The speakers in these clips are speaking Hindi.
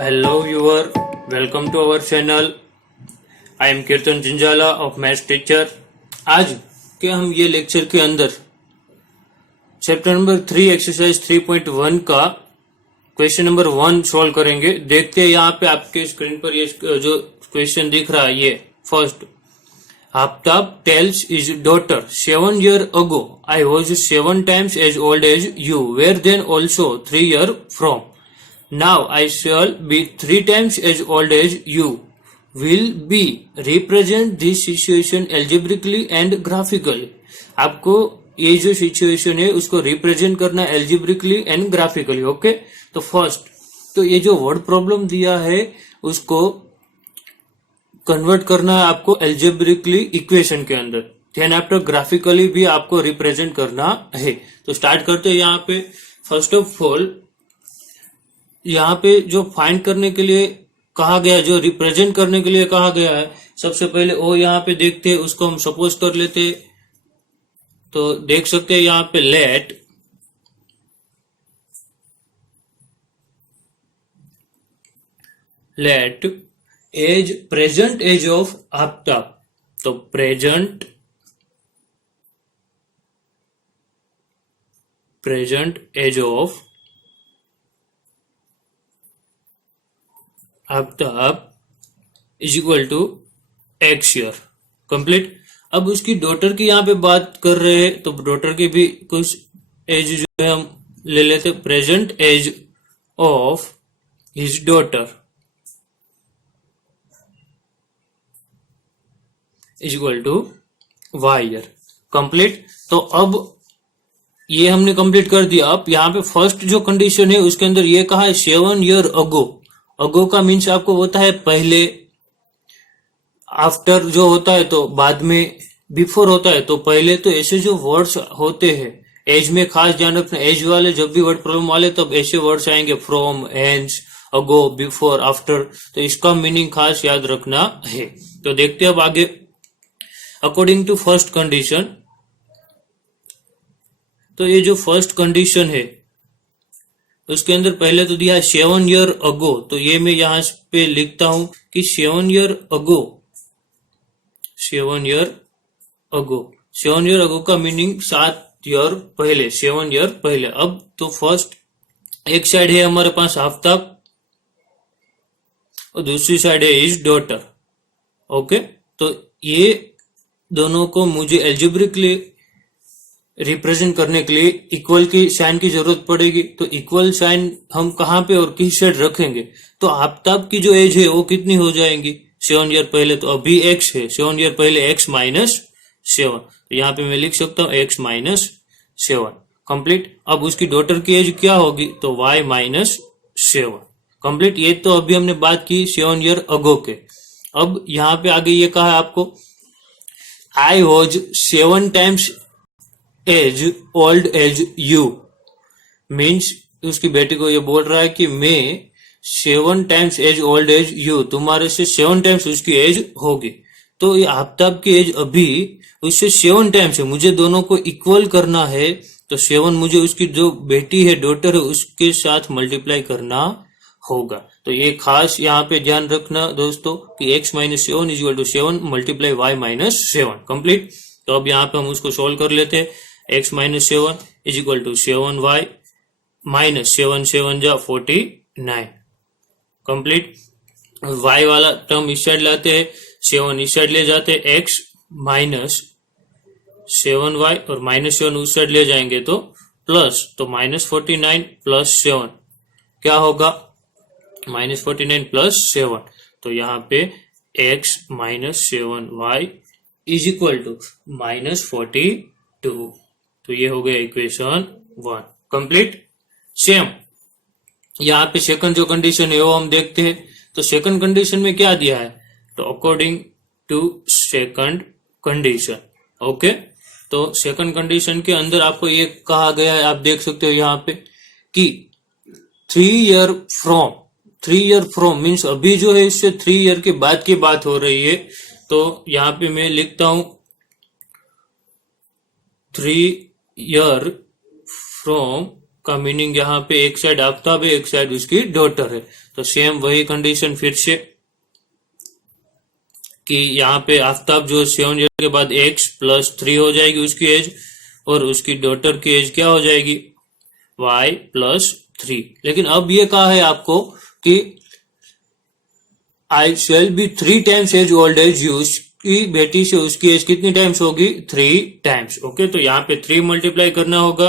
Hello viewer, welcome to our channel. I am Kirtan Jinjala of Maths Teacher. आज के हम ये लेक्चर के अंदर चैप्टर नंबर 3 एक्सरसाइज 3.1 का क्वेश्चन नंबर 1 सॉल्व करेंगे। देखते हैं यहाँ पे आपके स्क्रीन पर ये जो क्वेश्चन दिख रहा है ये first. Aftab tells his daughter 7 years ago I was 7 times as old as you were then also 3 years from. Now I shall be 3 times as old as you. Will be represent this situation algebraically and graphically. आपको ये जो सिचुएशन है उसको रिप्रेजेंट करना है एल्जेब्रिकली एंड ग्राफिकली। ओके, तो फर्स्ट तो ये जो वर्ड प्रॉब्लम दिया है उसको कन्वर्ट करना है आपको एल्जेब्रिकली इक्वेशन के अंदर, देन आफ्टर ग्राफिकली भी आपको रिप्रेजेंट करना है। तो स्टार्ट करते हैं। यहाँ पे फर्स्ट ऑफ ऑल यहाँ पे जो फाइंड करने के लिए कहा गया है, जो रिप्रेजेंट करने के लिए कहा गया है, सबसे पहले वो यहाँ पे देखते हैं, उसको हम सपोज कर लेते हैं। तो देख सकते हैं यहाँ पे let age present age of Aftab. तो present age of Aftab is equal to x year. Complete. अब उसकी डॉटर की यहाँ पे बात कर रहे हैं तो डॉटर की भी कुछ एज जो है हम ले लेते। Present age of his daughter is equal to y year. Complete. तो अब ये हमने कंप्लीट कर दिया। अब यहाँ पे फर्स्ट जो कंडीशन है उसके अंदर ये कहा है 7 ईयर अगो। अगो का मीन्स आपको होता है पहले, आफ्टर जो होता है तो बाद में, बिफोर होता है तो पहले। तो ऐसे जो वर्ड्स होते हैं एज में खास ध्यान रखना, एज वाले जब भी वर्ड प्रॉब्लम वाले तब ऐसे वर्ड्स आएंगे, from, hence, ago, before, after. तो इसका मीनिंग खास याद रखना है। तो देखते हैं अब आगे। अकॉर्डिंग टू फर्स्ट कंडीशन, तो ये जो फर्स्ट कंडीशन है उसके अंदर पहले तो दिया है 7 ईयर अगो। तो ये मैं यहां पे लिखता हूं कि 7 ईयर अगो, 7 ईयर अगो का मीनिंग 7 ईयर पहले, 7 ईयर पहले। अब तो फर्स्ट एक साइड है हमारे पास आफ्ताब और दूसरी साइड है इज डॉटर। ओके, तो ये दोनों को मुझे एल्जेब्रिकली रिप्रेजेंट करने के लिए इक्वल की साइन की जरूरत पड़ेगी। तो इक्वल साइन हम कहां पे और किस साइड रखेंगे? तो आफ्ताब की जो एज है वो कितनी हो जाएंगी? 7 ईयर पहले, तो अभी एक्स है, 7 ईयर पहले एक्स माइनस 7। तो यहाँ पे मैं लिख सकता हूँ एक्स माइनस 7। कंप्लीट। अब उसकी डॉटर की एज क्या होगी? तो वाई माइनस 7। कंप्लीट। ये तो अभी हमने बात की 7 ईयर अगो के। अब यहाँ पे आगे ये कहा आपको I was 7 times as old as you. Means उसकी बेटी को ये बोल रहा है कि मैं 7 times as old as you, तुम्हारे से 7 टाइम्स उसकी एज होगी। तो ये आफ्ताब की एज अभी उससे 7 टाइम्स है, मुझे दोनों को इक्वल करना है। तो 7 मुझे उसकी जो बेटी है, डॉटर है, उसके साथ मल्टीप्लाई करना होगा। तो ये खास यहाँ पे ध्यान रखना दोस्तों कि x minus 7 is equal to 7 multiply y minus 7। Complete. तो अब यहाँ पे हम उसको सोल्व कर लेते हैं। x minus 7 is equal to 7y minus 7 7 जा 49। कंप्लीट। y वाला टर्म इस साइड लाते हैं, 7 इस साइड ले जाते हैं, x माइनस 7y और माइनस 7 उस साइड ले जाएंगे तो प्लस, तो माइनस 49 प्लस 7 क्या होगा? Minus 49 plus 7। तो यहाँ पे x minus 7y is equal to minus 42। तो ये हो गया इक्वेशन 1। कंप्लीट। सेम यहाँ पे सेकंड जो कंडीशन है वो हम देखते हैं। तो सेकंड कंडीशन में क्या दिया है? तो according to second condition. Okay, तो सेकंड कंडीशन के अंदर आपको ये कहा गया है, आप देख सकते हो यहाँ पे कि 3 ईयर फ्रॉम मीन्स अभी जो है इससे 3 ईयर के बाद की बात हो रही है। तो यहाँ पे मैं लिखता हूं 3 ईयर फ्रॉम का मीनिंग यहाँ पे एक साइड आफ्ताब है, एक साइड उसकी डॉटर है। तो सेम वही कंडीशन फिर से कि यहाँ पे आफ्ताब जो 7 ईयर के बाद x प्लस 3 हो जाएगी उसकी एज, और उसकी डॉटर की एज क्या हो जाएगी y प्लस 3। लेकिन अब ये कहा है आपको कि I shall be 3 times as old as you, उसकी बेटी से उसकी एज कितनी टाइम्स होगी 3 टाइम्स। ओके, तो यहाँ पे 3 मल्टीप्लाई करना होगा,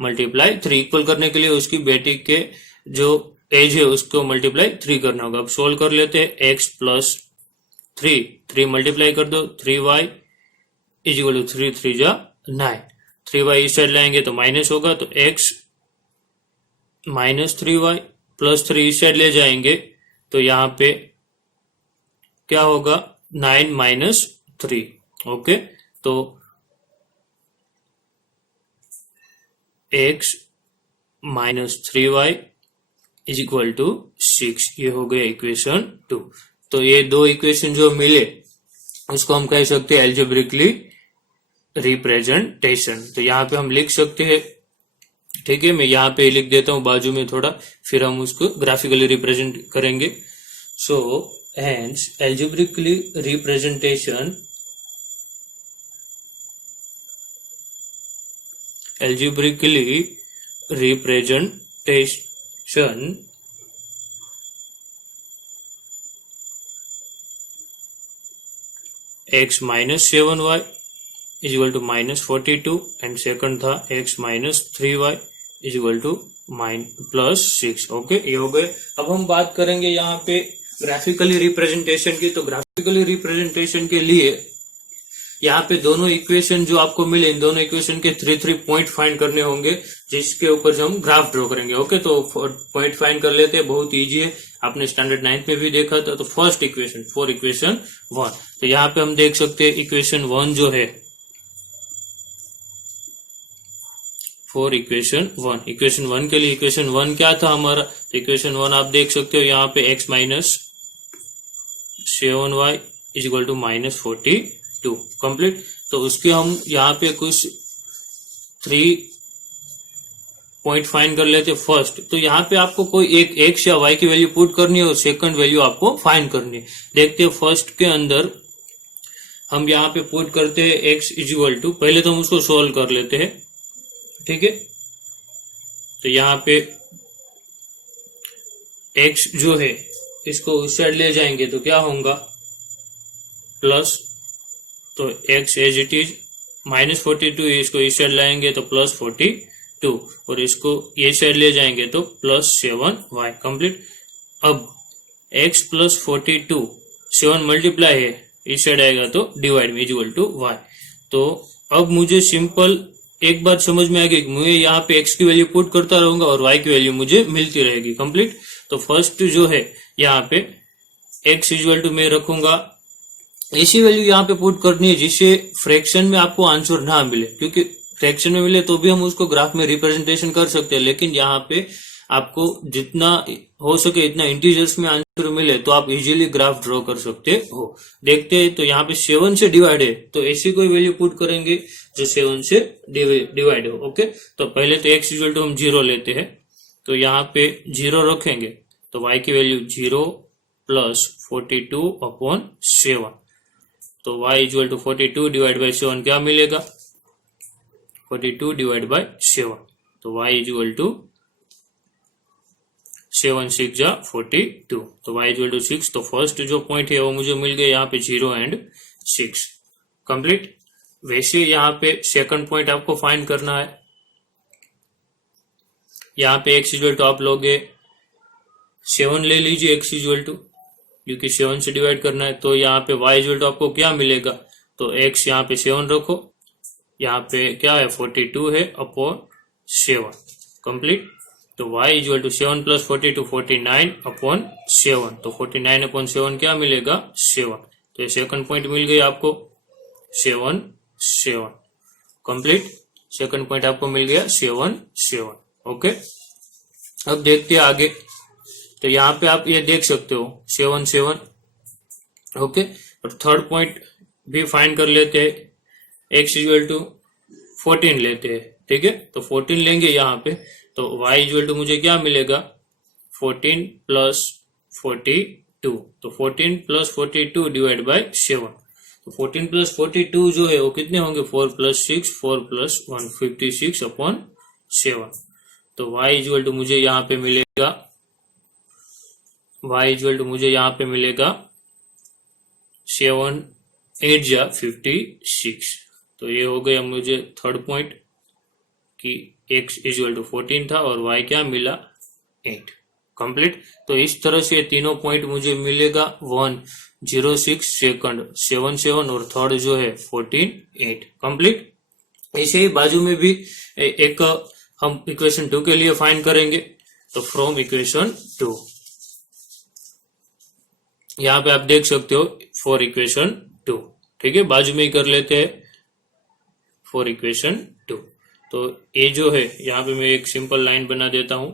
मल्टीप्लाई 3 इक्वल करने के लिए उसकी बेटी के जो एज है उसको मल्टीप्लाई 3 करना होगा। अब सोल्व कर लेते हैं, x प्लस 3 मल्टीप्लाई कर दो, 3y इज इक्वल टू 3 3 जा 9, 3y इस साइड लाएंगे तो माइनस होगा, तो x माइनस 3y प्लस 3 इस साइड ले जाएंगे तो यहाँ पे क्या होगा 9 माइनस 3। ओके, तो x minus 3y is equal to 6, ये हो गया इक्वेशन 2। तो ये दो इक्वेशन जो मिले उसको हम कह सकते हैं एल्जेब्रिकली रिप्रेजेंटेशन। तो यहाँ पे हम लिख सकते हैं, ठीक है, मैं यहाँ पे लिख देता हूँ बाजू में थोड़ा, फिर हम उसको ग्राफिकली रिप्रेजेंट करेंगे। सो hence algebraically representation x minus 7y is equal to minus 42 and second था x minus 3y is equal to plus 6। Okay, ये हो गए। अब हम बात करेंगे यहाँ पे ग्राफिकली रिप्रेजेंटेशन की। तो ग्राफिकली रिप्रेजेंटेशन के लिए यहाँ पे दोनों इक्वेशन जो आपको मिले, इन दोनों इक्वेशन के 3 पॉइंट फाइंड करने होंगे जिसके ऊपर हम ग्राफ ड्रॉ करेंगे। ओके, तो पॉइंट फाइंड कर लेते हैं, बहुत इजी है, आपने स्टैंडर्ड 9th में भी देखा था। तो फर्स्ट इक्वेशन फॉर इक्वेशन 1, तो यहाँ पे हम देख सकते हैं इक्वेशन 1 जो है फॉर इक्वेशन 1, इक्वेशन 1 के लिए इक्वेशन 1 क्या था हमारा, इक्वेशन 1 आप देख सकते हो यहाँ पे x minus 7y is equal to minus 42 complete. तो उसके हम यहाँ पे कुछ 3 पॉइंट फाइंड कर लेते। फर्स्ट, तो यहाँ पे आपको कोई एक x या y की वैल्यू पुट करनी है और सेकंड वैल्यू आपको फाइंड करनी है। देखते हैं फर्स्ट के अंदर हम यहाँ पे पुट करते हैं x इज इक्वल टू, पहले तो हम उसको सोल्व कर लेते हैं, ठीक है। तो यहाँ पे x जो है इसको उस साइड ले जाएंगे तो क्या होगा प्लस, तो x as it is minus 42, इसको इस साइड लाएंगे तो प्लस 42 और इसको ये साइड ले जाएंगे तो प्लस 7y कंप्लीट। अब x प्लस 42 7 मल्टीप्लाई है, इस साइड आएगा तो डिवाइड में इक्वल टू y। तो अब मुझे सिंपल एक बात समझ में आ गई, मुझे यहाँ पे x की वैल्यू पुट करता रहूंगा और y की वैल्यू मुझे मिलती रहेगी कंप्लीट। तो फर्स्ट जो है यहाँ पे x इक्वल टू मैं रखूंगा, ऐसी वैल्यू यहाँ पे पुट करनी है जिससे फ्रैक्शन में आपको आंसर ना मिले, क्योंकि फ्रैक्शन में मिले तो भी हम उसको ग्राफ में रिप्रेजेंटेशन कर सकते हैं, लेकिन यहाँ पे आपको जितना हो सके इतना इंटीजर्स में आंसर मिले तो आप इजीली ग्राफ ड्रॉ कर सकते हो। देखते हैं, तो यहाँ पे 7 से डिवाइड है तो ऐसी कोई वैल्यू पुट करेंगे जो 7 से डिवाइड हो। ओके, तो पहले तो x इक्वल टू हम 0 लेते हैं, तो यहाँ पे 0 रखेंगे तो y की वैल्यू 0 प्लस 42 अपॉन 7, तो y equal to 42 divide by 7 क्या मिलेगा 42 डिवाइड बाई 7, तो y इक्वल टू 7 6 जा 42, तो y इक्वल टू 6। तो फर्स्ट जो पॉइंट है वो मुझे मिल गया यहाँ पे 0 एंड 6 कंप्लीट। वैसे यहाँ पे सेकंड पॉइंट आपको फाइंड करना है, यहाँ पे x इक्वल टू आप लोगे 7 ले लीजिए x इक्वल टू, क्योंकि 7 से डिवाइड करना है। तो यहाँ पे y इक्वल टू आपको क्या मिलेगा, तो x यहाँ पे 7 रखो, यहाँ पे क्या है 42 है अपॉन 7 कंप्लीट। तो y equal to 7 plus 42 49 upon 7, तो 49 अपॉन 7 क्या मिलेगा 7। तो ये सेकंड पॉइंट मिल गई आपको 7 7 कंप्लीट, सेकंड पॉइंट आपको मिल गया 7 7। ओके, अब देखते हैं आगे। तो यहाँ पे आप ये देख सकते हो 7 7। ओके, और थर्ड पॉइंट भी फाइंड कर लेते हैं, x इक्वल टू 14 लेते हैं, ठीक है। तो 14 लेंगे यहाँ पे, तो y इक्वल टू मुझे क्या मिलेगा 14 प्लस 42, तो 14 प्लस 42 डिवाइड बाय 7, तो 14 प्लस 42 जो है वो कितने होंगे 4 प्लस 6, 4 प्लस 1 56 अपॉन 7। तो y इक्वल टू मुझे यहाँ पे मिलेगा y इक्वल टू मुझे यहाँ पे मिलेगा 7 8 जा 56। तो ये हो गया मुझे थर्ड पॉइंट कि x इक्वल टू 14 था और y क्या मिला 8। कंप्लीट। तो इस तरह से तीनों पॉइंट मुझे मिलेगा 106 सेकंड 77 और थर्ड जो है 14 8। कंप्लीट। ऐसे ही बाजू में भी एक हम इक्वेशन 2 के लिए फाइंड करेंगे। तो फ्रॉम इक्वेशन 2 यहाँ पे आप देख सकते हो फॉर इक्वेशन 2, ठीक है, बाजू में ही कर लेते हैं फॉर इक्वेशन 2। तो ये जो है यहाँ पे मैं एक सिंपल लाइन बना देता हूं।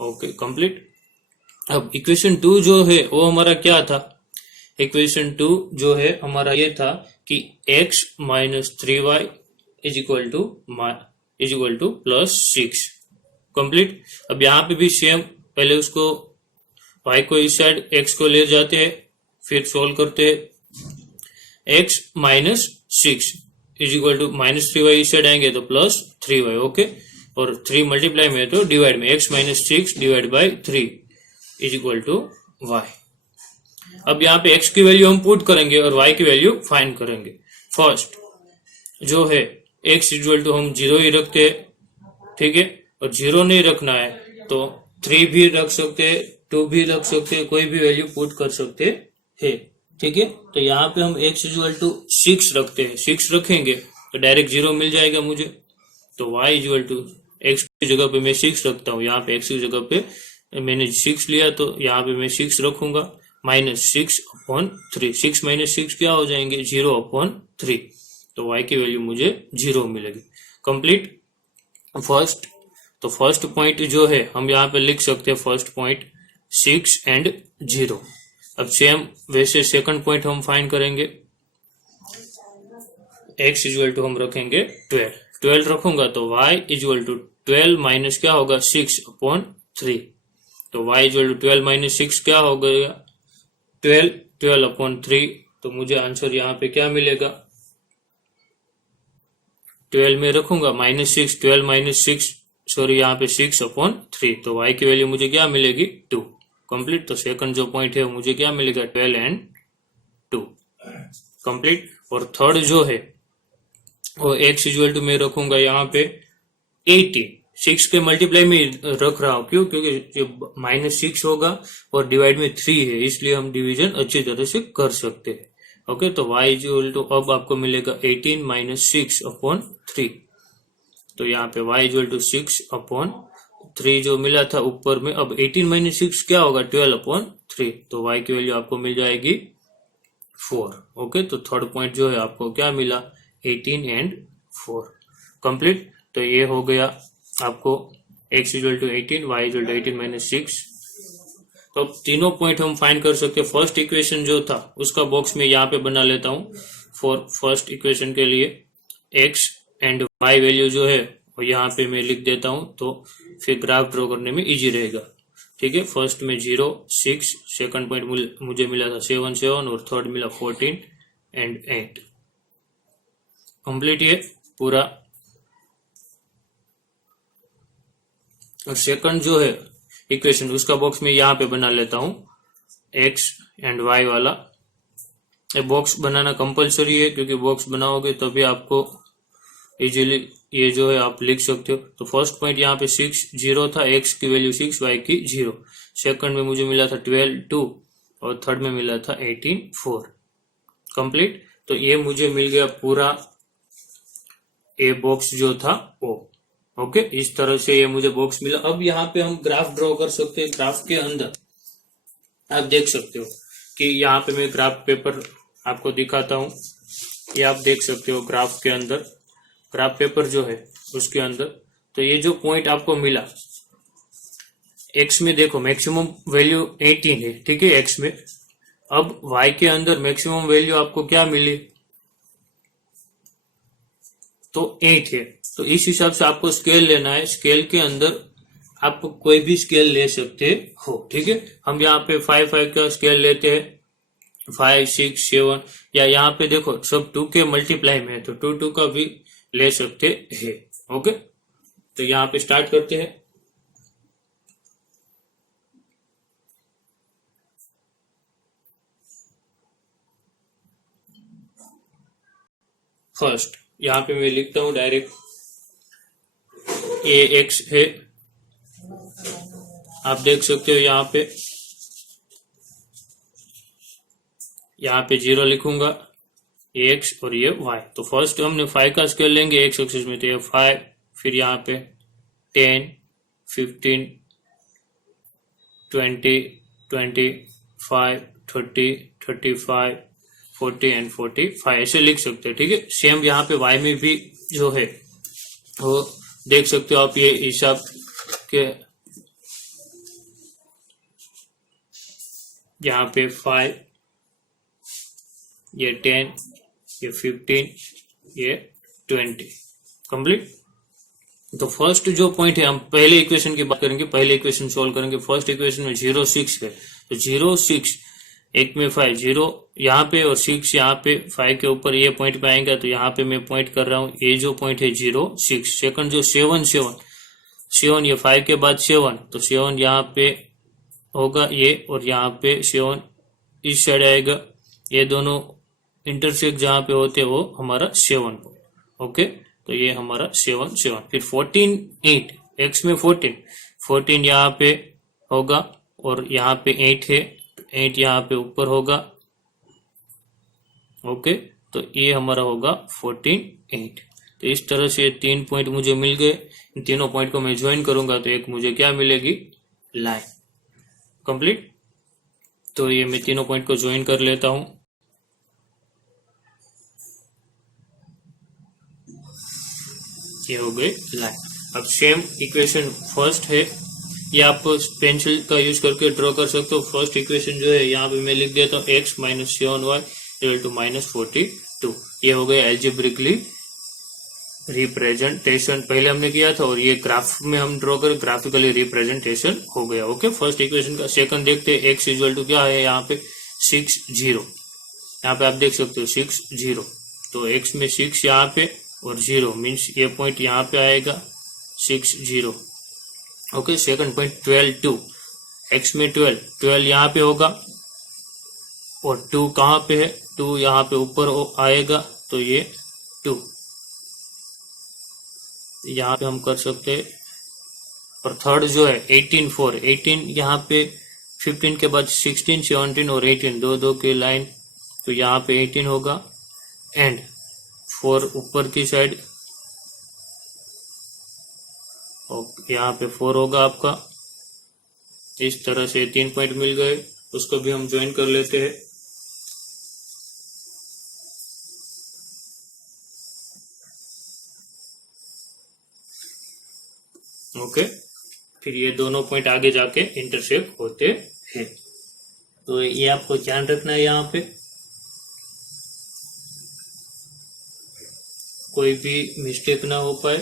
Okay complete. अब इक्वेशन 2 जो है वो हमारा क्या था, इक्वेशन 2 जो है हमारा ये था कि x minus 3y is equal two plus 6। Complete. अब यहाँ पे भी सेम, पहले उसको y को इस साइड x को ले जाते हैं, फिर सोल्व करते हैं। x minus 6 is equal to minus 3y इस साइड आएंगे तो प्लस 3y। ओके, और 3 मल्टीप्लाई में तो डिवाइड में x minus 6 divide by 3 is equal to y। अब यहाँ पे x की वैल्यू हम पुट करेंगे और y की वैल्यू फाइंड करेंगे। फर्स्ट जो है x इक्वल टू हम 0 ही रखते हैं, ठीक है, और 0 नहीं रखना है तो 3 भी रख सकते हैं, 2 भी रख सकते हैं, कोई भी वैल्यू पुट कर सकते हैं, ठीक है। तो यहाँ पे हम x इक्वल टू 6 रखते हैं, 6 रखेंगे तो डायरेक्ट 0 मिल जाएगा मुझे। तो y इक्वल टू x की जगह पे मैं 6 रखता हूँ, यहाँ पे x की जगह पे मैंने 6 लिया तो यहाँ पे मैं 6 रखूंगा, माइनस 6 अपॉन 3, 6 माइनस 6 क्या हो जाएंगे 0 अपॉन 3। तो y की वैल्यू मुझे 0 मिलेगी। कंप्लीट। फर्स्ट, तो फर्स्ट पॉइंट जो है हम यहाँ पे लिख सकते हैं फर्स्ट पॉइंट 6 एंड 0। अब सेम वैसे सेकंड पॉइंट हम फाइंड करेंगे। x इक्वल टू हम रखेंगे 12 रखूंगा तो y इक्वल टू 12 माइनस क्या होगा 6 अपॉन 3। तो y इक्वल टू 12 माइनस 6 क्या हो गया 12 अपॉन 3। तो मुझे आंसर यहाँ पे क्या मिलेगा 12 में रखूंगा माइनस 6, 12 माइनस 6 सॉरी यहाँ पे 6 अपॉन 3। तो y की वैल्यू मुझे क्या मिलेगी 2। कंप्लीट। तो सेकंड जो पॉइंट है मुझे क्या मिलेगा 12 एंड 2। कंप्लीट। और थर्ड जो है वो x इक्वल टू मैं रखूंगा यहाँ पे 18, 6 के मल्टीप्लाई में रख रहा हूँ, क्यों, क्योंकि माइनस 6 होगा और डिवाइड में 3 है, इसलिए हम डिवीजन अच्छी तरह से कर सकते हैं। ओके, तो y इक्वल टू अब आपको मिलेगा 18 माइनस 6 अपॉन 3। तो यहाँ पे y इक्वल टू 6 अपॉन 3 जो मिला था ऊपर में, अब 18 माइनस 6 क्या होगा 12 अपॉन 3। तो y की वैल्यू आपको मिल जाएगी 4। ओके, तो थर्ड पॉइंट जो है आपको क्या मिला 18 एंड 4। कंप्लीट। तो ये हो गया आपको x equal to 18, y equal to 18 minus 6। तो अब तीनों पॉइंट हम फाइंड कर सकते हैं। फर्स्ट इक्वेशन जो था उसका बॉक्स में यहाँ पे बना लेता हूँ। फॉर फर्स्ट इक्वेशन के लिए x एंड y वैल्यू जो है वो यहाँ पे मैं लिख देता हूँ, तो फिर ग्राफ ड्रॉ करने में इजी रहेगा। ठीक है, फर्स्ट में 0 6, सेकंड पॉइंट मुझे मिला था 7 7 और थर्ड मिला 14 एंड 8। कंप्लीट ये पूरा। और सेकंड जो है इक्वेशन उसका बॉक्स में यहाँ पे बना लेता हूँ x एंड y वाला। ये बॉक्स बनाना कंपलसरी है, क्योंकि बॉक्स बनाओगे तभी आपको इजीली ये जो है आप लिख सकते हो। तो फर्स्ट पॉइंट यहाँ पे 6 0 था, x की वैल्यू 6, y की 0। सेकंड में मुझे मिला था 12 2 और थर्ड में मिला था 18 4। कंप्लीट। तो ये मुझे मिल गया पूरा ए बॉक्स जो था वो। ओके, इस तरह से ये मुझे बॉक्स मिला। अब यहाँ पे हम ग्राफ ड्रॉ कर सकते हैं। ग्राफ के अंदर आप देख सकते हो कि यहाँ पे मैं ग्राफ पेपर आपको दिखाता हूँ। ये आप देख सकते हो ग्राफ के अंदर, ग्राफ पेपर जो है उसके अंदर। तो ये जो पॉइंट आपको मिला x में, देखो मैक्सिमम वैल्यू 18 है, ठीक है, x में। अब y के अंदर मैक्सिमम वैल्यू आपको क्या मिली तो 8 है। तो इस हिसाब से आपको स्केल लेना है। स्केल के अंदर आप कोई भी स्केल ले सकते हो, ठीक है। हम यहाँ पे 5 का स्केल लेते हैं, 5, 6, 7, या यहाँ पे देखो सब 2 के मल्टीप्लाई में है तो 2 का भी ले सकते हैं। ओके, तो यहाँ पे स्टार्ट करते हैं। फर्स्ट यहाँ पे मैं लिखता हूं डायरेक्ट, ये एक्स है, आप देख सकते हो यहाँ पे 0 लिखूंगा, ये एक्स और ये वाई। तो फर्स्ट हमने 5 का स्केल लेंगे एक्स एक्सिस में, तो ये 5, फिर यहाँ पे 10, 15, 20, 25, 30, 35, 40 एंड 45 ऐसे लिख सकते हैं, ठीक है। सेम यहाँ पे वाई में भी जो है वो देख सकते हो आप, ये हिसाब के यहाँ पे 5, ये 10, ये 15, ये 20 कंप्लीट। तो फर्स्ट जो पॉइंट है, हम पहले इक्वेशन की बात करेंगे, पहले इक्वेशन सोल्व करेंगे। फर्स्ट इक्वेशन में 0, 6 है, तो 0, 6, एक में 5, 0 यहाँ पे और 6 यहाँ पे 5 के ऊपर ये पॉइंट पे आएगा, तो यहाँ पे मैं पॉइंट कर रहा हूँ, ये जो पॉइंट है 0, 6। सेकंड जो 7, 7, ये 5 के बाद 7, तो 7 यहाँ पे होगा ये, और यहाँ पे 7 इस साइड आएगा, ये दोनों इंटरसेक्ट जहाँ पे होते हैं वो हमारा 7। ओके, तो ये हमारा 7, 7। फिर 14, 8, एक्स में 14 यहाँ पे होगा, और यहाँ पे 8 है, 8 यहाँ पे ऊपर होगा। ओके, तो ये हमारा होगा 14, 8। तो इस तरह से 3 पॉइंट मुझे मिल गए। इन तीनों पॉइंट को मैं ज्वाइन करूंगा तो एक मुझे क्या मिलेगी, लाइन कंप्लीट। तो ये मैं तीनों पॉइंट को ज्वाइन कर लेता हूं, ये हो गए लाइन। अब सेम इक्वेशन फर्स्ट है, ये आप पेंसिल का यूज करके ड्रॉ कर सकते हो। फर्स्ट इक्वेशन जो है यहाँ पे मैं लिख देता हूँ, x minus 7y equal to -42। ये हो गया एल्जेब्रिकली रिप्रेजेंटेशन, पहले हमने किया था, और ये ग्राफ में हम ड्रॉ कर ग्राफिकली रिप्रेजेंटेशन हो गया। ओके, फर्स्ट इक्वेशन का सेकंड देखते हैं, x इक्वल टू क्या है यहाँ पे 6, 0। यहाँ पे आप देख सकते हो 6, 0, तो x में 6 यहाँ पे और 0 मीन्स ये पॉइंट यहाँ पे आएगा 6, 0। ओके, सेकंड पॉइंट 12, 2, x में 12 यहाँ पे होगा, और 2 कहाँ पे है, 2 यहाँ पे ऊपर आएगा, तो ये 2 यहाँ पे हम कर सकते हैं। और थर्ड जो है 18, 4, 18 यहाँ पे 15 के बाद 16, 17 और 18 दो के लाइन, तो यहाँ पे 18 होगा, एंड 4 ऊपर की साइड, और यहाँ पे 4 होगा आपका। इस तरह से 3 पॉइंट मिल गए, उसको भी हम ज्वाइन कर लेते हैं। ओके, फिर ये दोनों पॉइंट आगे जाके इंटरसेक्ट होते हैं, तो ये आपको ध्यान रखना है, यहाँ पे कोई भी मिस्टेक ना हो पाए,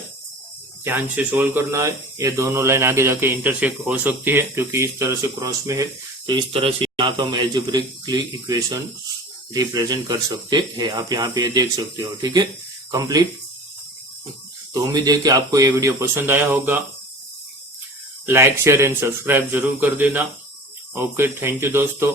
ध्यान से सोल्व करना है। ये दोनों लाइन आगे जाके इंटरसेक्ट हो सकती है क्योंकि इस तरह से क्रॉस में है, तो इस तरह से यहाँ पे हम एल्जेब्रिकली इक्वेशन रिप्रेजेंट कर सकते हैं। आप यहाँ पे ये देख सकते हो, ठीक है, कंप्लीट। तो उम्मीद है कि आपको ये वीडियो पसंद आया होगा। लाइक, शेयर एंड सब्सक्राइब जरूर कर देना। ओके, थैंक यू दोस्तों।